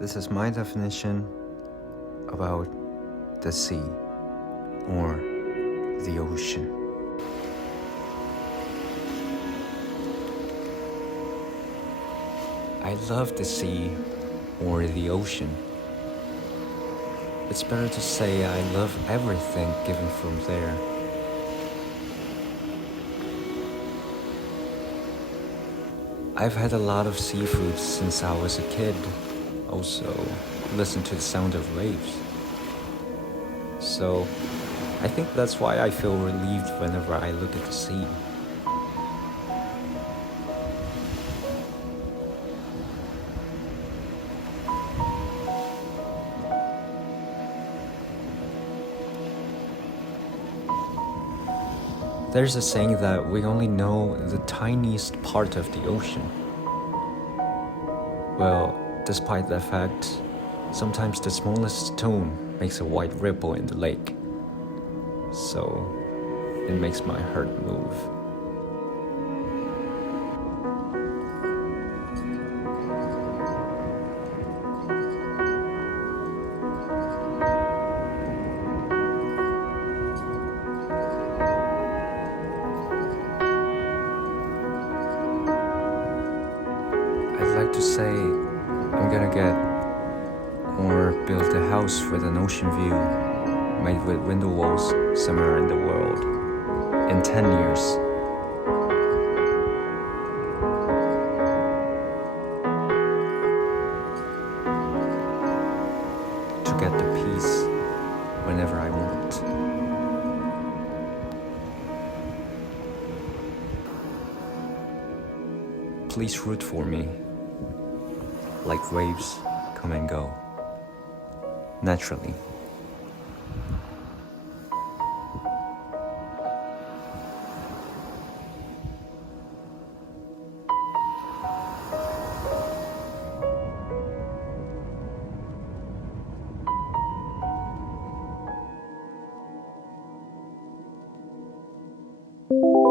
This is my definition about the sea or the ocean. I love the sea or the ocean. It's better to say I love everything given from there. I've had a lot of seafood since I was a kid. Also, listen to the sound of waves. So, I think that's why I feel relieved whenever I look at the sea. There's a saying that we only know the tiniest part of the ocean. Well, despite that fact, sometimes the smallest stone makes a white ripple in the lake. So, it makes my heart move. I'd like to say I'm gonna get or build a house with an ocean view made with window walls somewhere in the world in 10 years. To get the peace whenever I want. Please root for me. Like waves come and go, naturally. you